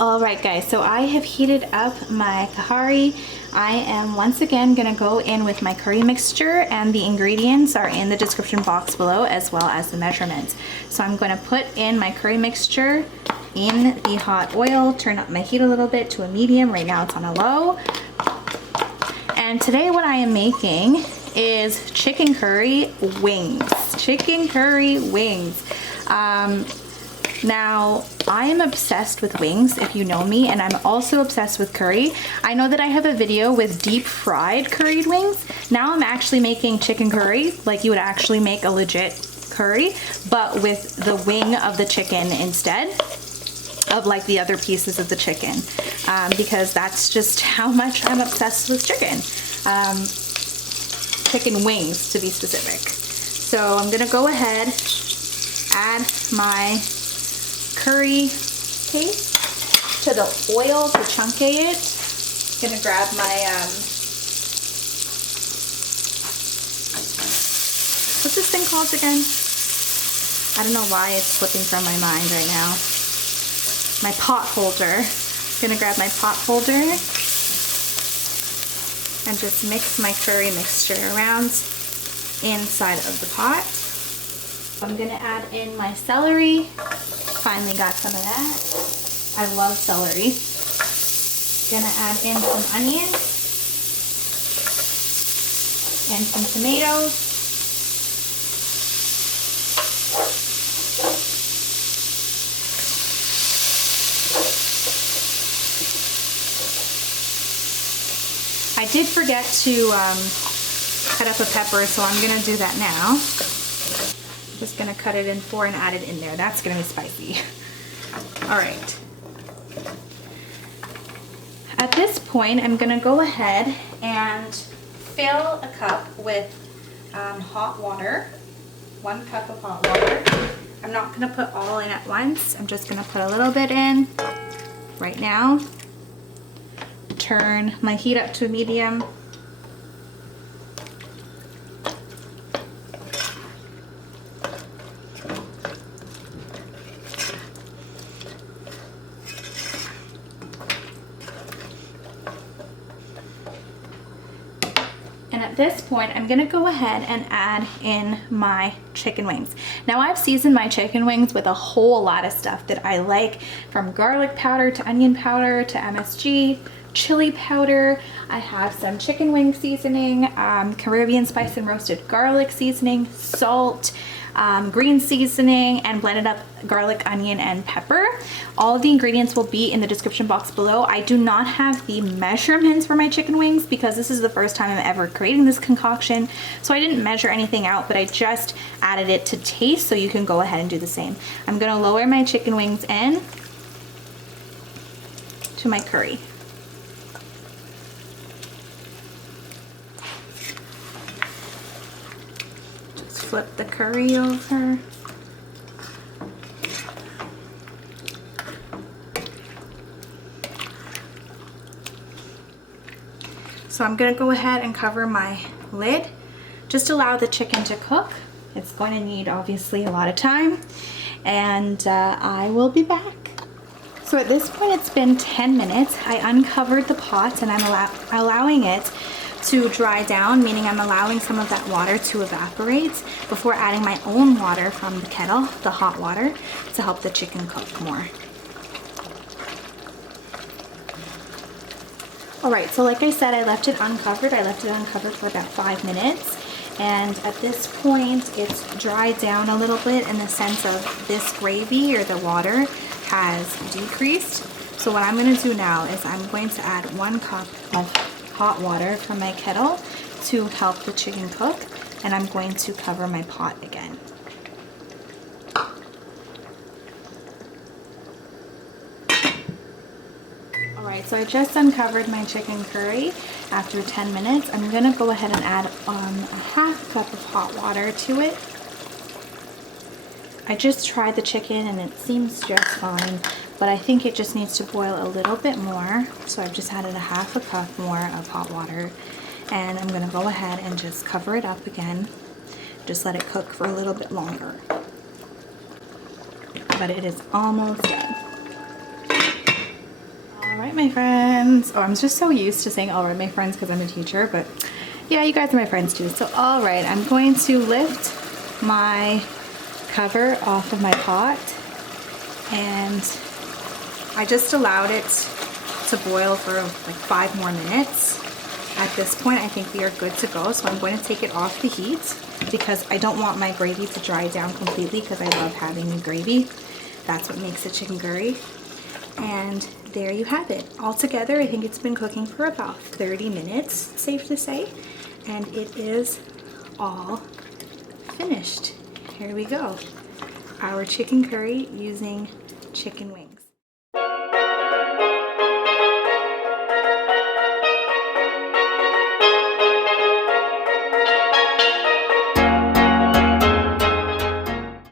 Alright guys, so I have heated up my kahari. I am once again going to go in with my curry mixture, and the ingredients are in the description box below as well as the measurements. So I'm going to put in my curry mixture in the hot oil, turn up my heat a little bit to a medium. Right now it's on a low. And today what I am making is chicken curry wings. Chicken curry wings. Now, I am obsessed with wings, if you know me, and I'm also obsessed with curry. I know that I have a video with deep fried curried wings. Now I'm actually making chicken curry, like you would actually make a legit curry, but with the wing of the chicken instead of like the other pieces of the chicken, because that's just how much I'm obsessed with chicken. Chicken wings, to be specific. So I'm gonna go ahead, add my curry paste to the oil to chunky it. Gonna grab my what's this thing called again? I don't know why it's slipping from my mind right now. My pot holder. Gonna grab my pot holder and just mix my curry mixture around inside of the pot. I'm gonna add in my celery. Finally got some of that. I love celery. Gonna add in some onion and some tomatoes. I did forget to cut up a pepper, so I'm gonna do that now. Just gonna cut it in 4 and add it in there. That's gonna be spicy. All right. At this point, I'm gonna go ahead and fill a cup with hot water. 1 cup of hot water. I'm not gonna put all in at once. I'm just gonna put a little bit in right now. Turn my heat up to a medium. And at this point, I'm gonna go ahead and add in my chicken wings. Now I've seasoned my chicken wings with a whole lot of stuff that I like, from garlic powder to onion powder to MSG, chili powder. I have some chicken wing seasoning, Caribbean spice and roasted garlic seasoning, salt, green seasoning, and blended up garlic, onion, and pepper. All of the ingredients will be in the description box below. I do not have the measurements for my chicken wings because this is the first time I'm ever creating this concoction, so I didn't measure anything out, but I just added it to taste, so you can go ahead and do the same. I'm gonna lower my chicken wings in to my curry. Flip the curry over. So I'm gonna go ahead and cover my lid. Just allow the chicken to cook. It's going to need obviously a lot of time, and I will be back. So at this point it's been 10 minutes. I uncovered the pot and I'm allowing it to dry down, meaning I'm allowing some of that water to evaporate before adding my own water from the kettle, the hot water, to help the chicken cook more. Alright, so like I said, I left it uncovered. I left it uncovered for about 5 minutes. And at this point, it's dried down a little bit in the sense of this gravy or the water has decreased. So what I'm going to do now is I'm going to add 1 cup of hot water from my kettle to help the chicken cook, and I'm going to cover my pot again. Alright, so I just uncovered my chicken curry after 10 minutes. I'm going to go ahead and add a 1/2 cup of hot water to it. I just tried the chicken and it seems just fine, but I think it just needs to boil a little bit more. So I've just added a 1/2 cup more of hot water, and I'm gonna go ahead and just cover it up again. Just let it cook for a little bit longer. But it is almost done. right, my friends. Oh, I'm just so used to saying all right, my friends, because I'm a teacher, but yeah, you guys are my friends too. So all right, I'm going to lift my cover off of my pot, and I just allowed it to boil for like 5 more minutes. At this point, I think we are good to go. So I'm going to take it off the heat because I don't want my gravy to dry down completely, because I love having the gravy. That's what makes a chicken curry. And there you have it. All together, I think it's been cooking for about 30 minutes, safe to say. And it is all finished. Here we go. Our chicken curry using chicken wings.